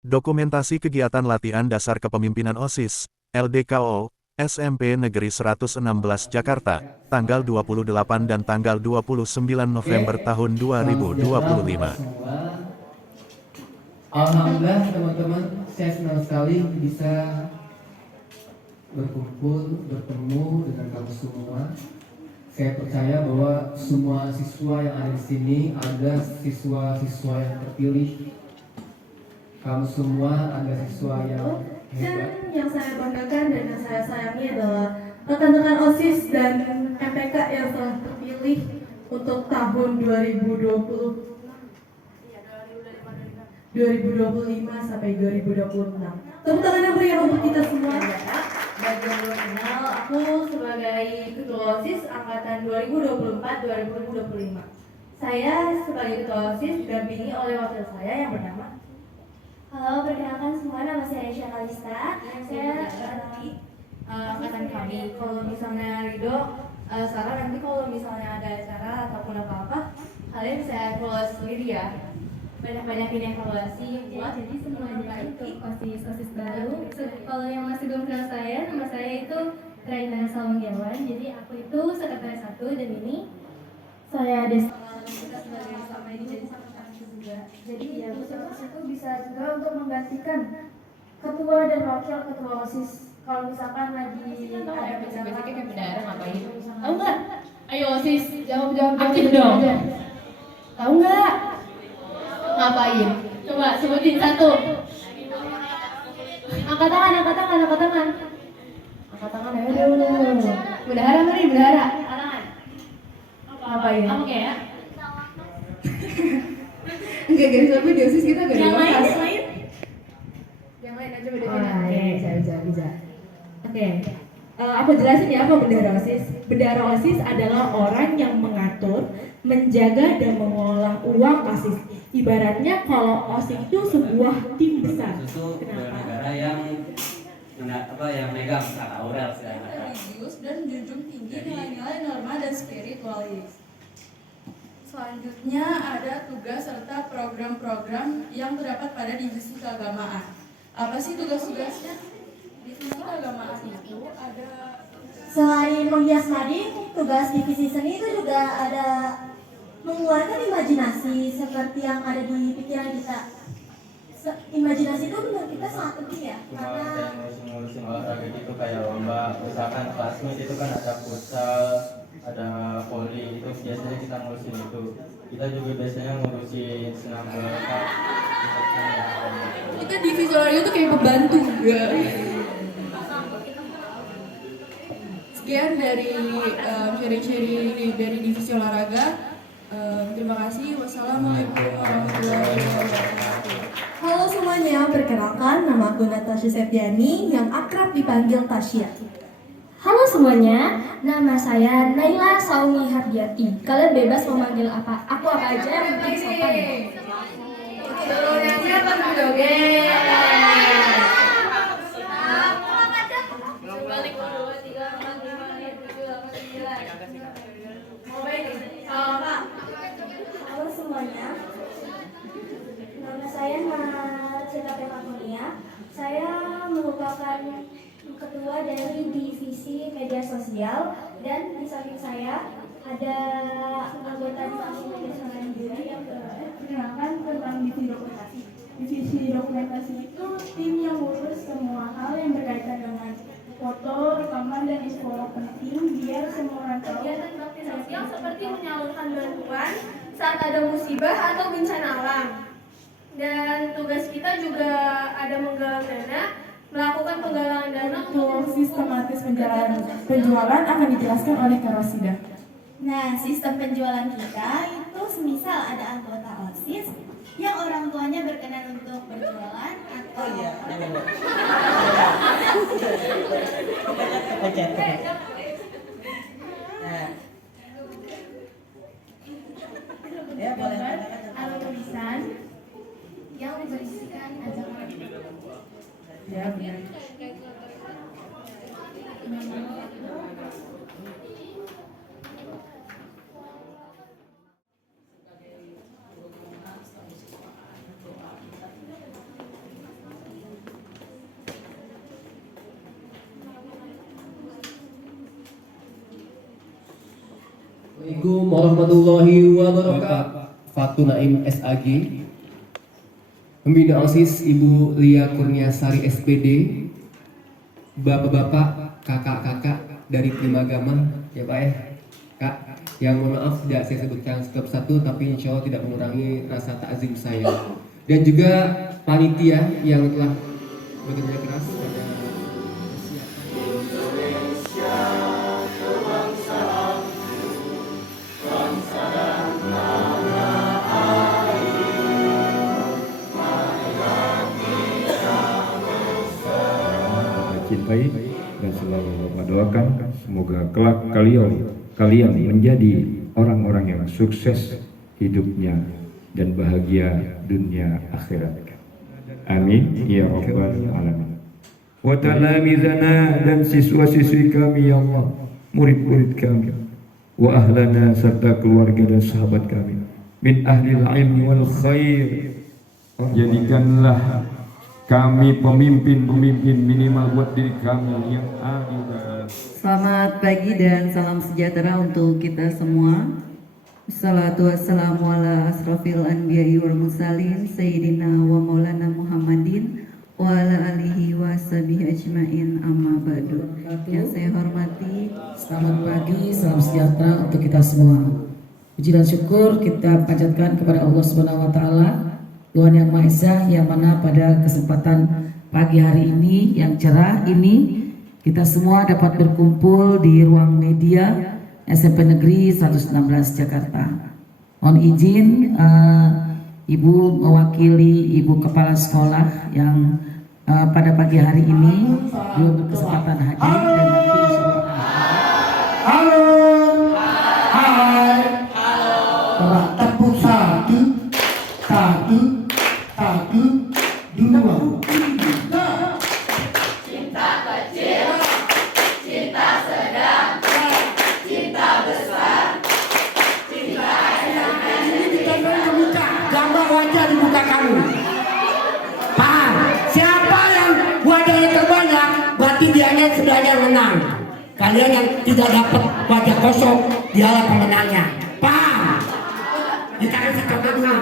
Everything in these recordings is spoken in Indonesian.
Dokumentasi kegiatan latihan dasar kepemimpinan OSIS, LDKO, SMP Negeri 116 Jakarta, tanggal 28 dan tanggal 29 November tahun Salam sejahtera untuk kita 2025. semua. Alhamdulillah teman-teman, saya senang sekali bisa berkumpul, bertemu dengan kamu semua. Saya percaya bahwa semua siswa yang ada di sini ada siswa-siswa yang terpilih. Kamu semua ada siswa yang hebat. Dan yang saya banggakan dan yang saya sayangi adalah rekan-rekan OSIS dan MPK yang telah terpilih untuk tahun 2025 sampai 2026. Tepuk tangan yang meriah untuk kita semua. Bagi yang belum kenal, aku sebagai Ketua OSIS Angkatan 2024-2025. Saya sebagai Ketua OSIS didampingi oleh wakil saya yang bernama. Halo, perkenalkan semua, nama saya Aisyah Kalista. Saya Angkatan kami. Kalau misalnya Rido, Sarah nanti kalau misalnya ada acara ataupun apa-apa, kalian bisa evaluasi sendiri ya. Banyak-banyakin evaluasi buat jadi semuanya itu OSIS baru. Kalau yang masih belum kenal saya, nama saya itu Raina Salmenggiawan. Jadi aku itu sekretaris 1 dan ini saya Desa. kita sebagai selama ini jadi sama-sama juga. Jadi ya OSIS itu bisa juga untuk menggantikan ketua dan wakil ketua OSIS. Kalau misalkan lagi ada Basicnya kayak bendahara ngapain? Tahu nggak? Ayo OSIS, Jawab aktif dong. Tahu nggak? Ngapain? Coba sebutin satu. Angkat tangan, angkat tangan, angkat tangan. Angkat tangan, ayo. Bendahara mari, bendahara. Tangan. Ngapain? Kamu kayak? Enggak guys, tapi di OSIS kita gak ada Yang lain, bahas. yang lain. Yang lain aja beda. Bisa. Oke. Aku jelasin ya apa bendahara OSIS. Bendahara OSIS adalah orang yang mengatur, menjaga dan mengelola uang OSIS. Ibaratnya kalau OSIS itu sebuah tim besar. Itu Kenapa? negara yang yang megang tata Aurel Religius dan junjung tinggi nilai-nilai norma dan spiritualis. Selanjutnya ada tugas serta program-program yang terdapat pada divisi keagamaan. Apa sih tugas-tugasnya? Divisi keagamaan itu ada. Selain menghias nadi, tugas divisi seni itu juga ada mengeluarkan imajinasi seperti yang ada di pikiran kita. Imajinasi itu menurut kita sangat penting ya, karena ngurusin olahraga gitu kayak lomba, misalkan kelas itu kan ada futsal, ada voli, itu biasanya kita ngurusin itu. Kita juga biasanya ngurusin senam bola. Kita divisi olahraga itu kayak pembantu juga. Sekian dari sharing-sharing dari divisi olahraga. Terima kasih. Wassalamualaikum warahmatullahi wabarakatuh. Halo semuanya, perkenalkan nama aku Natasha Septiani yang akrab dipanggil Tasya. Halo semuanya, nama saya Naila Saumi Hardiati. Kalian bebas memanggil apa? Aku apa aja yang penting sopan. Turunnya siapa tuh joget? Balik 2, 3, 4, 5, 6, 7, 8, 9. Mau baik? Pak. Halo semuanya, nama saya Marcita Pemakunia. Saya merupakan ketua dari divisi media sosial dan di samping saya ada anggota divisi media sosial juga yang perkenalkan tentang divisi dokumentasi. Divisi dokumentasi itu tim yang ngurus semua hal yang berkaitan dengan foto, rekaman, dan info penting biar semua orang tahu. Kegiatan bakti sosial seperti menyalurkan bantuan saat ada musibah atau bencana alam. Dan tugas kita juga ada menggalang dana, melakukan penggalangan dana Untuk sistematis penjualan akan dijelaskan oleh Kak Rosida. Nah, sistem penjualan kita itu semisal ada anggota OSIS yang orang tuanya berkenan untuk berjualan atau atau tulisan yang berisikan ajakan. Ya, benar. Assalamualaikum warahmatullahi wabarakatuh. Fatu Naim SAG, Pembina OSIS Ibu Lia Kurniasari SPD, Bapak-bapak, kakak-kakak dari Primagama, ya Pak ya, Kak, yang mohon maaf tidak saya sebutkan satu-satu, tapi insya Allah tidak mengurangi rasa takzim saya. Dan juga panitia yang telah bekerja keras pada cintai dan selalu Bapak doakan semoga kelak kalian menjadi orang-orang yang sukses hidupnya dan bahagia dunia akhirat. Amin ya rabbal alamin. Wa talamizana dan siswa-siswi kami ya Allah, murid-murid kami, wa ahlana serta keluarga dan sahabat kami, min ahlil ilmi wal khair. Jadikanlah kami pemimpin-pemimpin minimal buat diri kami yang adil. Selamat pagi dan salam sejahtera untuk kita semua. Assalatu wassalamu ala asrafil anbiya'i wal mursalin Sayyidina wa maulana Muhammadin wa ala alihi wa sahbihi ajmain, amma ba'du. Yang saya hormati, selamat pagi, salam sejahtera untuk kita semua. Puji dan syukur kita panjatkan kepada Allah Subhanahu wa taala, Tuhan yang Maha Esa, yang mana pada kesempatan pagi hari ini yang cerah ini kita semua dapat berkumpul di ruang media SMP Negeri 116 Jakarta. Mohon izin Ibu mewakili Ibu Kepala Sekolah yang pada pagi hari ini belum berkesempatan hadir dan nanti insya Allah. Halo, hai, halo, tepuk satu, dua. Cinta kecil, cinta sedang, cinta besar, cinta SMP. Ini ditempel ke muka, gambar wajah di muka kamu. Paham? Siapa yang wajahnya terbanyak, berarti dianya sudahnya menang. Kalian yang tidak dapat wajah kosong, dialah pemenangnya. Paham? Kita kasih contoh dulu.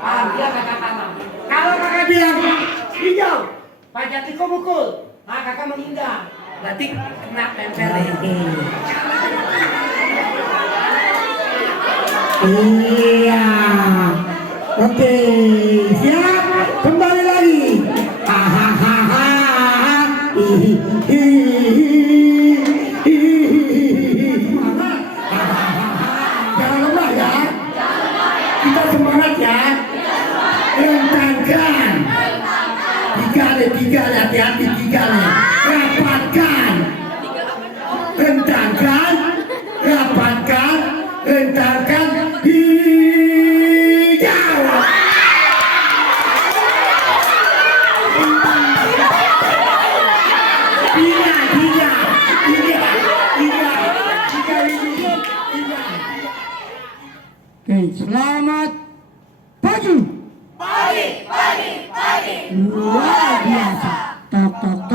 Paham? Dia kakak paham. Kalau kakak bilang hijau, Pak Jatiko mukul, maka kakak menghindar. Berarti kena tempel ini. Iya. Oke, siap. Kembali lagi. Hahaha. Jangan lemah ya. Kita semangat ya. Rentangkan. Tiga, hati-hati tiga nih. Rapatkan. Rentangkan. Rapatkan. Rentangkan. Hijau. Selamat pagi. Pagi. Luar biasa. Tok.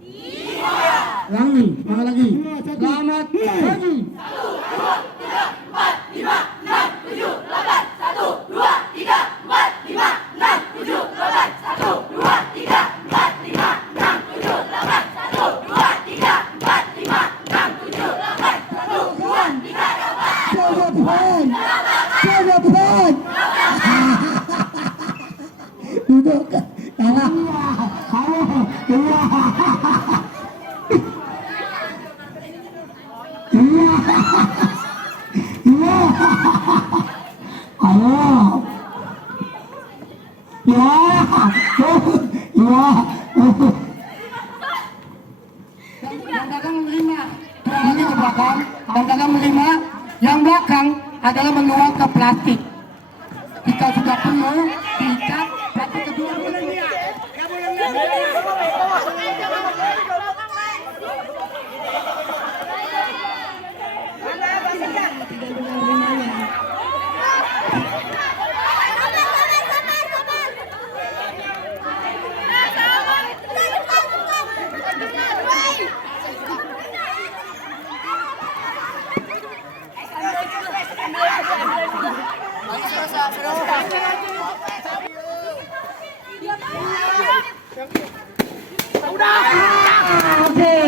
Iya. Lagi, mana lagi? Selamat pagi. 1, 2, 3, 4, 5, 6, 7, 8. 1, 2, 3, 4, 5, 6, 7, 8. 1, 2, 3, 4, 5, 6, 7, 8. 1, 2, 3, 4, 5, 6, 7, 8. 1, 2, 3, 4. Coba pohon. Duduk. Kalah. Yang belakang adalah menuang ke plastik. Jika sudah penuh, diikat, plastik kedua boleh lihat. Oke,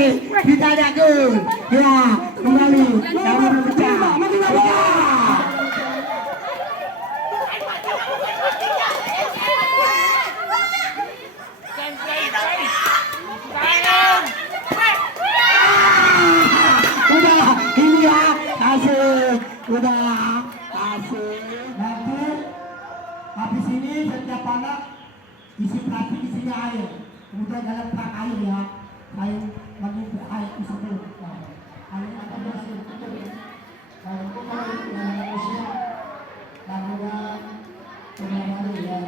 kita jagung. Ya, kembali. Sama berpecah. Udah, ini ya, kasih. Udah, kasih. Nanti habis ini setiap anak isi plastik isinya air. Kemudian dalam truk air ya, air menumpuk air di situ. Air akan masuk ke situ. Kalau itu kalau yang manusia, kemudian kembali ya.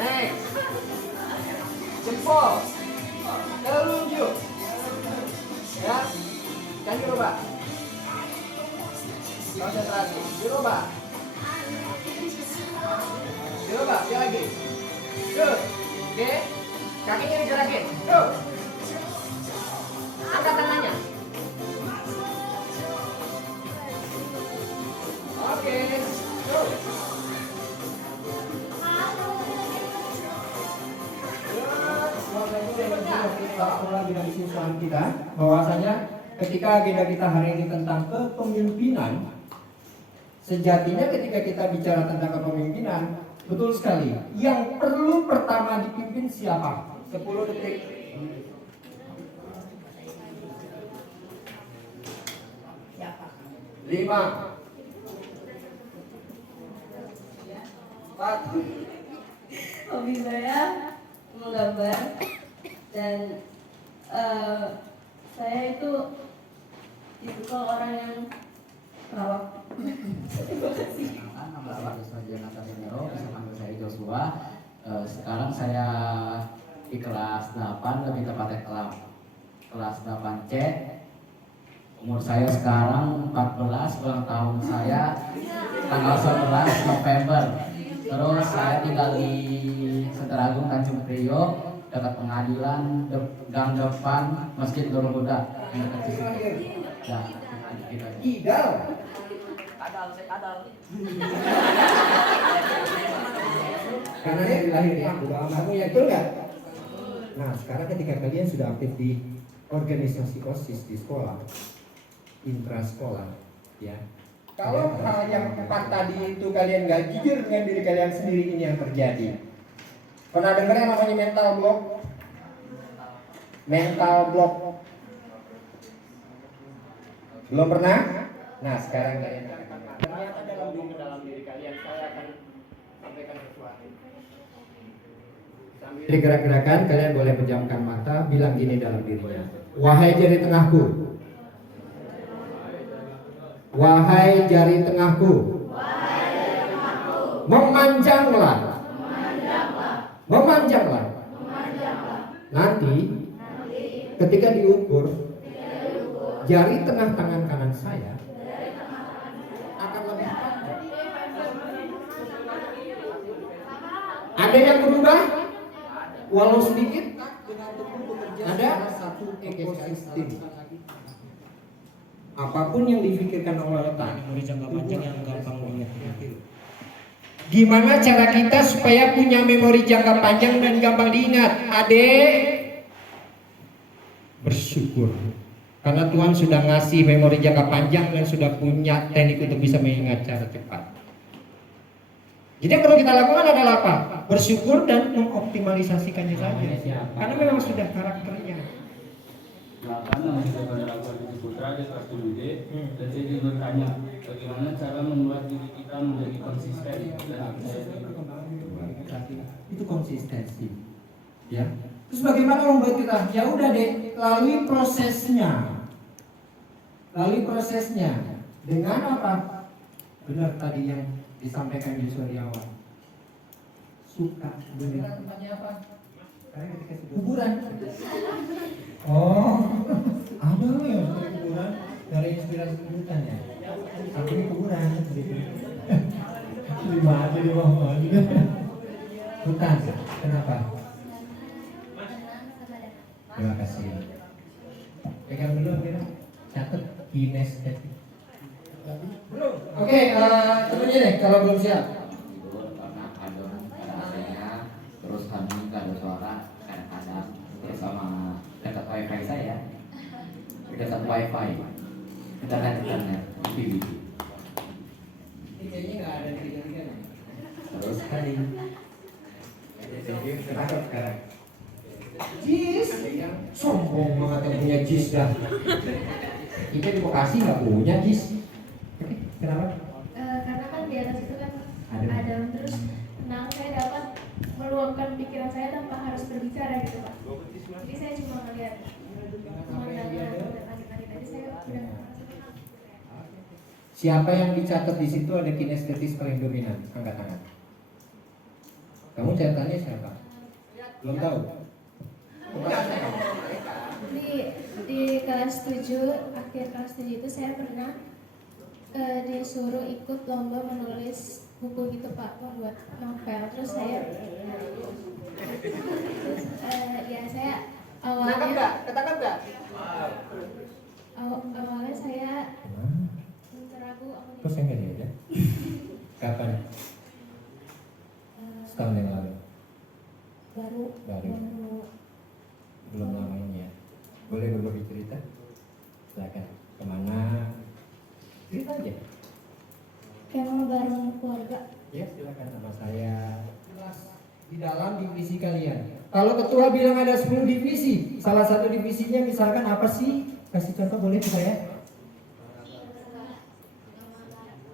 Next, jempol, telunjuk, ya, kan dirubah, konsentrasi, dirubah, sekali lagi, oke, kakinya digerakin, angkat tangannya, oke, lagi dari siswaan kita bahwasanya ketika agenda kita hari ini tentang kepemimpinan, sejatinya ketika kita bicara tentang kepemimpinan, betul sekali yang perlu pertama dipimpin siapa? 10 detik. 5 4. Hobi saya menggambar dan saya itu tipikal orang yang perawat. Terima kasih. Nama saya Jonathan Denero, bisa panggil saya Joshua. Sekarang saya di kelas 8, lebih tepatnya kelas 8C. Umur saya sekarang 14, ulang tahun saya tanggal 11 November. Terus saya tinggal di Senteragung, Tanjung Priok, dekat pengadilan, gang depan Masjid Nurul Huda. Idal. Karena dia dilahir ya, udah kamu ya, betul nggak? Nah, sekarang ketika kalian sudah aktif di organisasi OSIS di sekolah, intra sekolah, ya. Kalau hal yang 4 tadi itu kalian nggak jujur dengan diri kalian sendiri, ini yang terjadi. Pernah dengar yang namanya mental block? Mental block. Belum pernah? Nah, sekarang kalian ternyata dalam diri kalian saya akan sampaikan sesuatu. Sambil gerak-gerakan kalian boleh pejamkan mata, bilang gini dalam dirinya. Wahai jari tengahku. Wahai jari tengahku. Memanjanglah. Memanjanglah. Nanti ketika diukur jari tengah tangan kanan saya akan lebih panjang. Ada yang berubah? Walau sedikit, ada satu ekosistem. Apapun yang difikirkan oleh otak, jangka panjang yang gampang diingat. Gimana cara kita supaya punya memori jangka panjang dan gampang diingat? Adek, bersyukur. Karena Tuhan sudah ngasih memori jangka panjang dan sudah punya teknik untuk bisa mengingat cara cepat. Jadi yang perlu kita lakukan adalah apa? Bersyukur dan mengoptimalisasikannya saja. Karena memang sudah karakternya. Nama saya Bandara Agus Putra di kelas 7D, dan saya ingin bertanya bagaimana cara membuat diri kita menjadi konsisten dan itu konsistensi, ya. Terus bagaimana membuat kita? Ya udah deh, lalui prosesnya dengan apa? Benar tadi yang disampaikan Joshua di awal. Suka benar. Tempatnya apa? Kuburan. Oh, ada loh yang suka kuburan dari inspirasi keburukan ya. Tapi ini kuburan. Lima aja di bawah juga. Hutan. Kenapa? Terima kasih. Pegang dulu kita catat kinestetik. Belum. Oke, temennya deh kalau belum siap. Karena kadang saya terus kami ada suara kadang-kadang terus sama dekat wifi saya dekat wifi dekat internet TV Ini kayaknya nggak ada tiga-tiganya. terus kali Kenapa sekarang? Jis, sombong banget yang punya jis dah. Kita di Bekasi nggak punya jis. Oke, kenapa? Karena kan di atas itu kan Ada. ada terus tenang, saya dapat meluapkan pikiran saya tanpa harus berbicara gitu Pak. Jadi saya cuma ngeliat pemandangan dan angin-angin aja saya udah. Siapa yang dicatat di situ ada kinestetis paling dominan? Angkat tangan. Kamu catatannya siapa? Belum tahu. Di kelas 7, akhir kelas 7 itu saya pernah disuruh ikut lomba menulis buku gitu Pak, membuat novel. Terus saya ya saya awalnya Ketangkap nggak? awalnya saya ragu aku Kok saya nggak diajak? Kapan? Setahun yang lalu. baru Belum lama ini ya. Boleh berbagi cerita? Silakan. Kemana? Cerita aja. emang bareng keluarga. Ya silakan sama saya. Jelas di dalam divisi kalian. Kalau ketua bilang ada 10 divisi, salah satu divisinya misalkan apa sih? Kasih contoh boleh ke saya?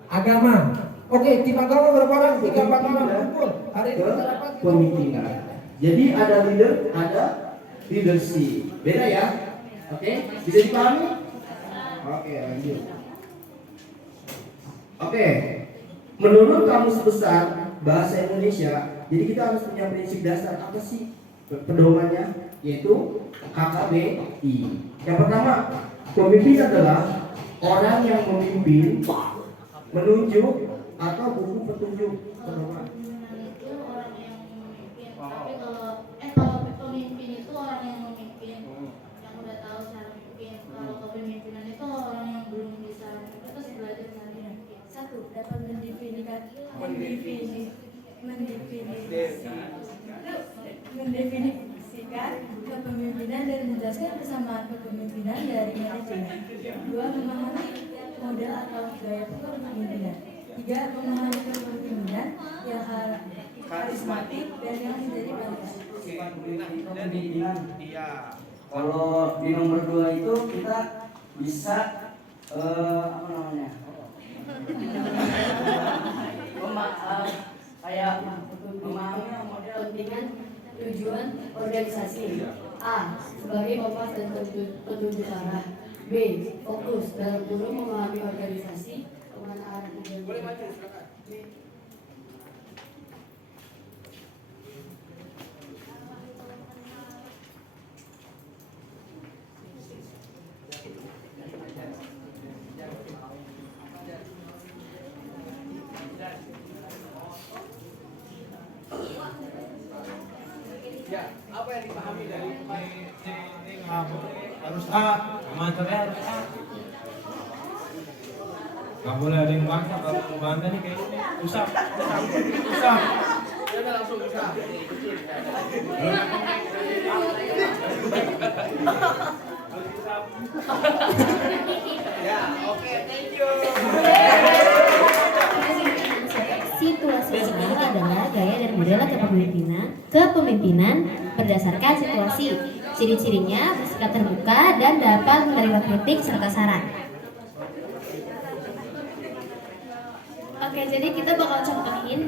Agama. Oke, tim agama berapa orang? 3-4 orang kumpul. Hari ini kita rapat Pemimpinan. Jadi ada leader, ada leadership. Beda ya? Oke, bisa dipahami? Oke, lanjut. Oke, menurut Kamus Besar Bahasa Indonesia, jadi kita harus punya prinsip dasar apa sih pedomannya? Yaitu KKBI. Yang pertama, pemimpin adalah orang yang memimpin, menunjuk atau buku petunjuk. Pedoman. Itu orang yang memimpin. Tapi kalau pemimpin itu orang yang memimpin, yang udah tahu cara memimpin. Kalau kepemimpinan itu orang yang belum bisa memimpin, terus belajar cara memimpin. Satu, dapat mendefinisikan kepemimpinan dan menjelaskan kesamaan kepemimpinan dari manajemen. Dua, memahami model atau gaya kepemimpinan. Tiga, memahami kepemimpinan yang karismatik dan yang menjadi bagus. Kepemimpinan. Iya. Kalau di nomor 2 itu kita bisa apa namanya? Kayak memahami model Kepentingan tujuan organisasi. A. Sebagai kompas dan petunjuk arah. B. Fokus dalam kurung memahami organisasi kemana arah tujuan. boleh maju silakan. Ya, apa yang dipahami dari ini harus A, materinya harus A. Gak boleh ada yang bangsa, kalau mau bangsa nih kayak ini usap. Coba langsung usap. Ya, oke, thank you. Situasi ini adalah gaya dan model kepemimpinan berdasarkan situasi. Ciri-cirinya bersikap terbuka dan dapat menerima kritik serta saran. Oke, jadi kita bakal contohin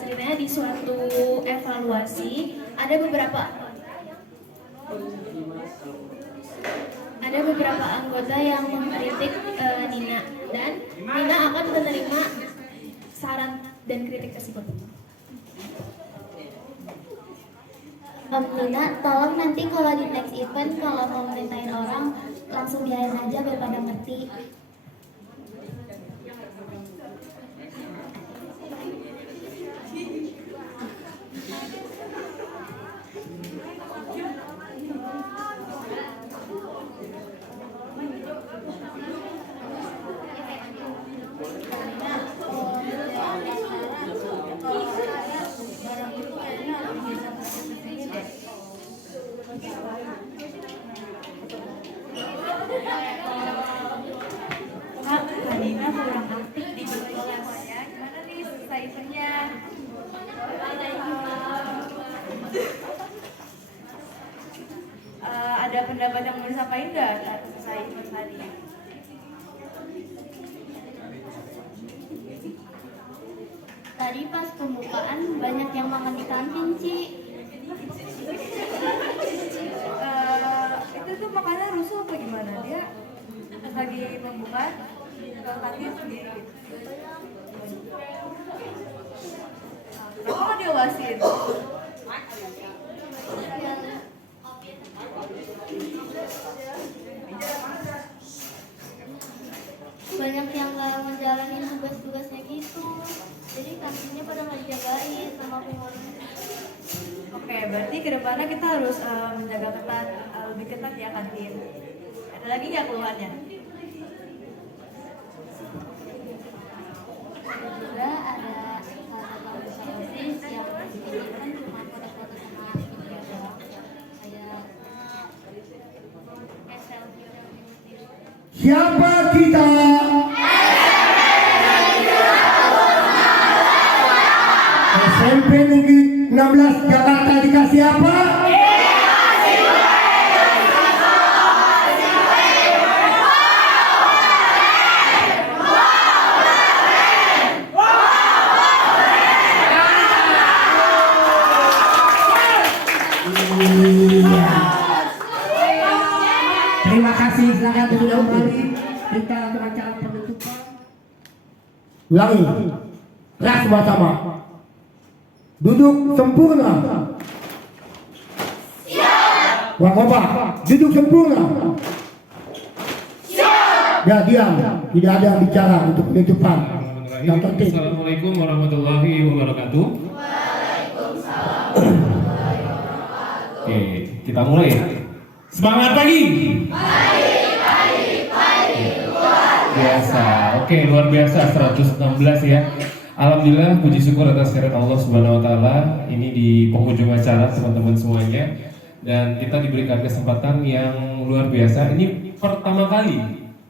ceritanya di suatu evaluasi ada beberapa anggota yang mengkritik Nina dan Nina akan menerima saran dan kritik tersebut. Nina, tolong nanti kalau di next event kalau mau merintahin orang langsung biarin aja biar pada ngerti. Nina kurang aktif di grup kelas ya. Gimana nih selesai eventnya? Ada pendapat yang mau disampaikan nggak saat selesai event tadi? Tadi pas pembukaan banyak yang makan di kantin, Ci. Itu tuh makannya rusuh apa gimana? Dia lagi pembukaan ke kantin sendiri gitu. Kenapa nggak diowasin? Banyak yang nggak ngejalanin tugas-tugasnya gitu. Jadi kantinnya pada nggak dijagain sama pengurus. Oke, berarti kedepannya kita harus menjaga ketat, lebih ketat ya kantin. Ada lagi nggak keluhannya? Juga ada salah satu anggota OSIS yang kan cuma foto-foto sama video doang. Kayak selfie. Siapa kita? SMP Negeri 16 Jakarta dikasih apa? Iya. Terima kasih, silakan terlebih dahulu. Kita untuk acara penutupan. Ulangi, kelas sama-sama. Duduk sempurna. Siap. Wang Oba, duduk sempurna. Siap. Ya diam, tidak ada yang bicara untuk penutupan. Yang penting. Assalamualaikum warahmatullahi wabarakatuh. Oke, kita mulai ya. Semangat pagi. Biasa. Oke, luar biasa 116 ya. Alhamdulillah, puji syukur atas kehadirat Allah Subhanahu wa taala. Ini di penghujung acara teman-teman semuanya, dan kita diberikan kesempatan yang luar biasa. Ini pertama kali,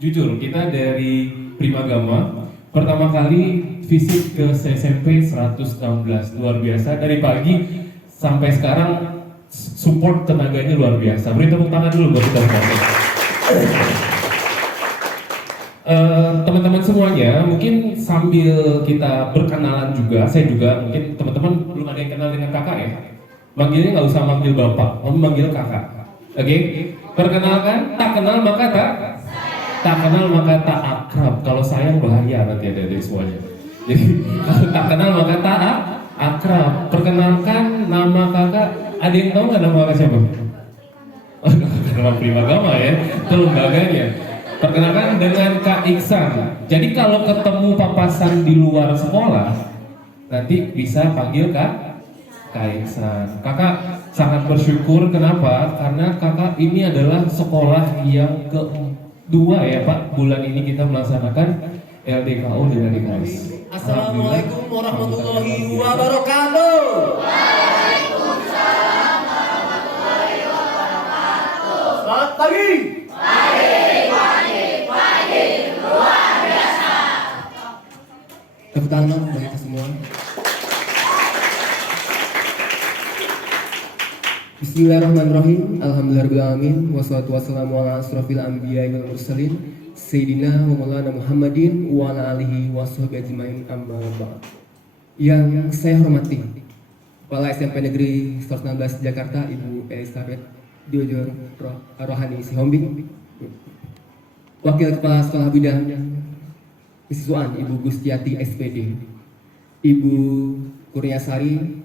jujur kita dari Primagama pertama kali visit ke SMP 116. Luar biasa, dari pagi sampai sekarang support tenaganya luar biasa. Beri tepuk tangan dulu buat kita semua. Teman-teman semuanya, mungkin sambil kita berkenalan juga, saya juga mungkin teman-teman belum ada yang kenal dengan kakak ya. Manggilnya nggak usah manggil bapak, manggil kakak. Oke? Perkenalkan, tak kenal maka tak kenal maka tak akrab. Kalau sayang bahaya nanti ada dari semuanya. Jadi kalau tak kenal maka tak akrab. Perkenalkan nama kakak. Ada yang tahu nggak nama kakak siapa? Nama Primagama ya, itu lembaganya. Perkenalkan dengan Kak Iksan. Jadi kalau ketemu papasan di luar sekolah, nanti bisa panggil Kak Iksan. Kakak sangat bersyukur, kenapa? Karena kakak ini adalah sekolah yang kedua ya Pak. Bulan ini kita melaksanakan LDKO dengan DKS. Assalamualaikum warahmatullahi wabarakatuh. Waalaikumsalam warahmatullahi wabarakatuh. Selamat pagi. Luar biasa. Tepuk tangan bagi kita semua. Bismillahirrahmanirrahim. Alhamdulillahirrahmanirrahim. Wassalatu wassalamu ala asrafil anbiya'i wal mursalin Sayyidina wa maulana Muhammadin wa ala alihi wa sahbihi ajma'in, amma ba'd. Yang saya hormati Kepala SMP Negeri 116 Jakarta, Ibu Elizabeth Diojor Rohani Sihombing, Wakil Kepala Sekolah Bidang Kesiswaan Ibu Gustiati SPD, Ibu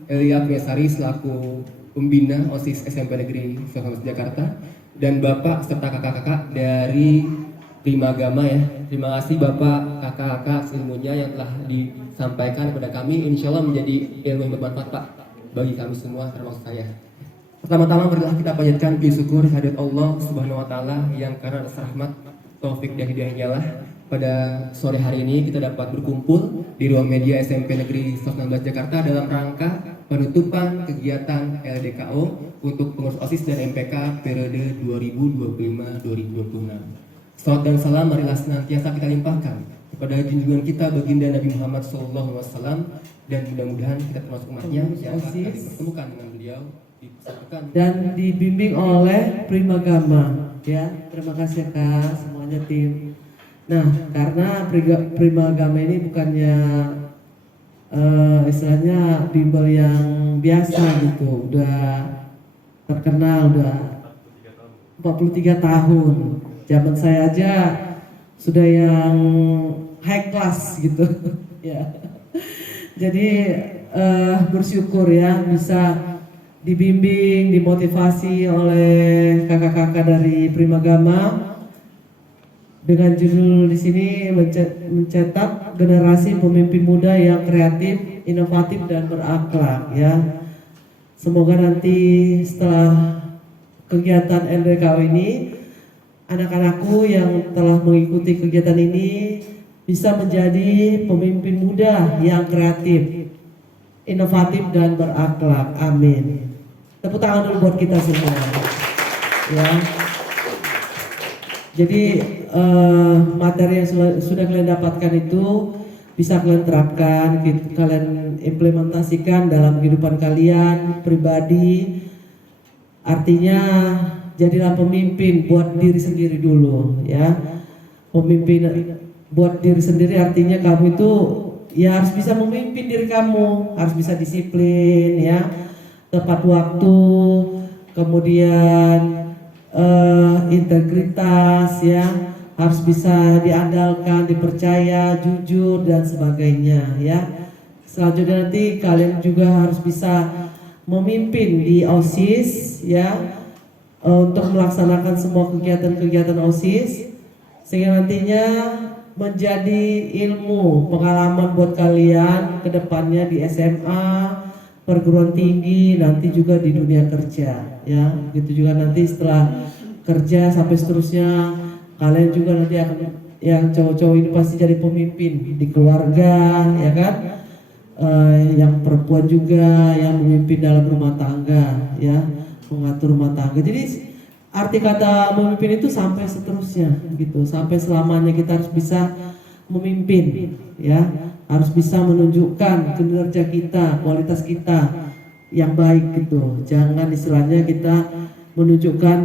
Elia Kurniasari selaku pembina OSIS SMP Negeri 19 Jakarta, dan Bapak serta kakak-kakak dari Prima Agama ya. Terima kasih Bapak, kakak-kakak ilmunya yang telah disampaikan kepada kami. Insya Allah menjadi ilmu yang bermanfaat Pak bagi kami semua termasuk saya. Pertama-tama marilah kita panjatkan puji syukur kehadirat Allah Subhanahu wa taala yang karena atas rahmat, taufik dan hidayahnya lah pada sore hari ini kita dapat berkumpul di ruang media SMP Negeri 19 Jakarta dalam rangka penutupan kegiatan LDKO untuk pengurus OSIS dan MPK periode 2025-2026. Salawat dan salam marilah senantiasa kita limpahkan kepada junjungan kita baginda Nabi Muhammad SAW, dan mudah-mudahan kita termasuk umatnya yang akan dipertemukan dengan beliau dan dibimbing oleh Prima Agama ya. Terima kasih Kak semuanya tim. Nah, karena Prima Agama ini bukannya istilahnya bimbel yang biasa gitu, udah terkenal, udah 43 tahun. Zaman saya aja sudah yang high class gitu ya. Jadi bersyukur ya bisa dibimbing, dimotivasi oleh kakak-kakak dari Prima Agama dengan judul di sini mencetak generasi pemimpin muda yang kreatif, inovatif dan berakhlak ya. Semoga nanti setelah kegiatan LDKO ini anak-anakku yang telah mengikuti kegiatan ini bisa menjadi pemimpin muda yang kreatif, inovatif dan berakhlak. Amin. Tepuk tangan dulu buat kita semua. Ya. Jadi materi yang sudah kalian dapatkan itu bisa kalian terapkan, kalian implementasikan dalam kehidupan kalian pribadi. Artinya jadilah pemimpin buat diri sendiri dulu ya. Pemimpin buat diri sendiri artinya kamu itu ya harus bisa memimpin diri kamu, harus bisa disiplin ya, tepat waktu, kemudian integritas ya, harus bisa diandalkan, dipercaya, jujur dan sebagainya ya. Selanjutnya nanti kalian juga harus bisa memimpin di OSIS ya, untuk melaksanakan semua kegiatan-kegiatan OSIS sehingga nantinya menjadi ilmu pengalaman buat kalian ke depannya di SMA, perguruan tinggi, nanti juga di dunia kerja ya. Gitu juga nanti setelah kerja sampai seterusnya kalian juga nanti akan, yang cowok-cowok ini pasti jadi pemimpin di keluarga ya kan, yang perempuan juga yang memimpin dalam rumah tangga ya, mengatur rumah tangga. Jadi arti kata memimpin itu sampai seterusnya gitu, sampai selamanya kita harus bisa memimpin ya, harus bisa menunjukkan kinerja kita, kualitas kita yang baik gitu. Jangan istilahnya kita menunjukkan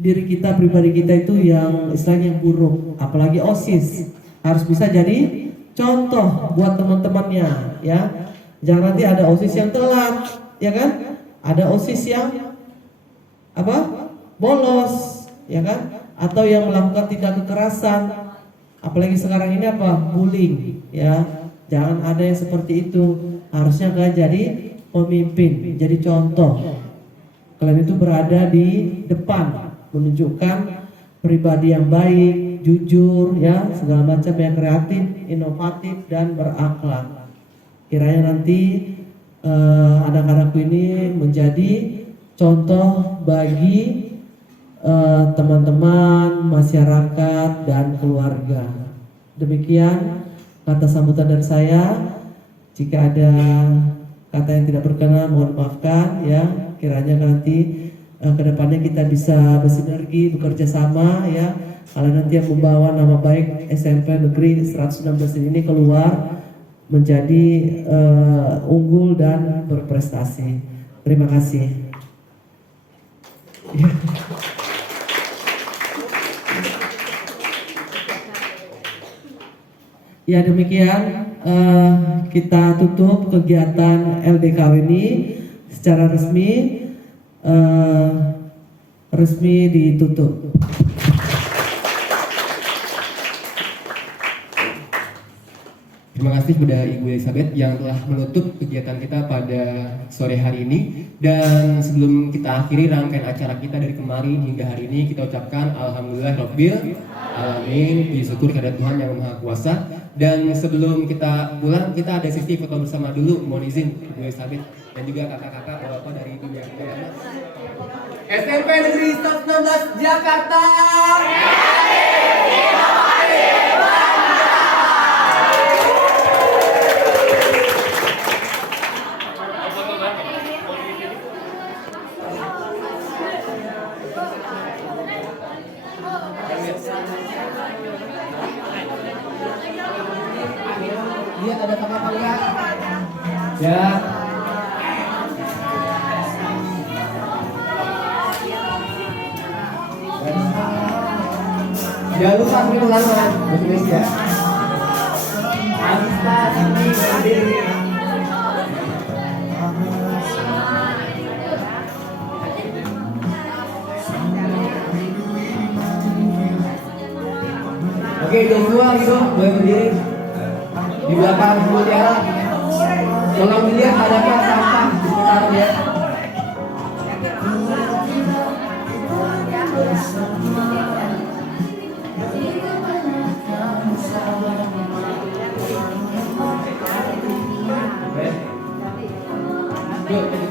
diri kita, pribadi kita itu yang istilahnya yang buruk. Apalagi OSIS harus bisa jadi contoh buat teman-temannya ya. Jangan nanti ada OSIS yang telat ya kan, ada OSIS yang bolos ya kan, atau yang melakukan tindak kekerasan, apalagi sekarang ini bullying ya. Jangan ada yang seperti itu. Harusnya kalian jadi pemimpin, jadi contoh. Kalian itu berada di depan, menunjukkan pribadi yang baik, jujur ya, segala macam yang kreatif, inovatif dan berakhlak. Kiranya nanti anak-anakku ini menjadi contoh bagi teman-teman, masyarakat, dan keluarga. Demikian kata sambutan dari saya. Jika ada kata yang tidak berkenan, mohon maafkan ya. Kiranya nanti kedepannya kita bisa bersinergi, bekerja sama ya. Kalian nanti yang membawa nama baik SMP Negeri 116 ini keluar menjadi unggul dan berprestasi. Terima kasih. Ya demikian kita tutup kegiatan LDKW ini secara resmi ditutup. Terima kasih kepada Ibu Elizabeth yang telah menutup kegiatan kita pada sore hari ini. Dan sebelum kita akhiri rangkaian acara kita dari kemarin hingga hari ini, kita ucapkan Alhamdulillah Rabbil Alamin, puji syukur kepada Tuhan Yang Maha Kuasa. Dan sebelum kita pulang, kita ada sesi foto bersama dulu. Mohon izin Ibu Elizabeth dan juga kakak-kakak bapak dari dunia agama. SMP Negeri 116 Jakarta. Lihat ada apa enggak? Ya. Jangan lupa beri ulangan bahasa Indonesia. Kita ini berdiri. Oke, Joshua itu boleh berdiri di belakang mutiara. Tolong dilihat adakah sampah di sekitarnya. Yuk,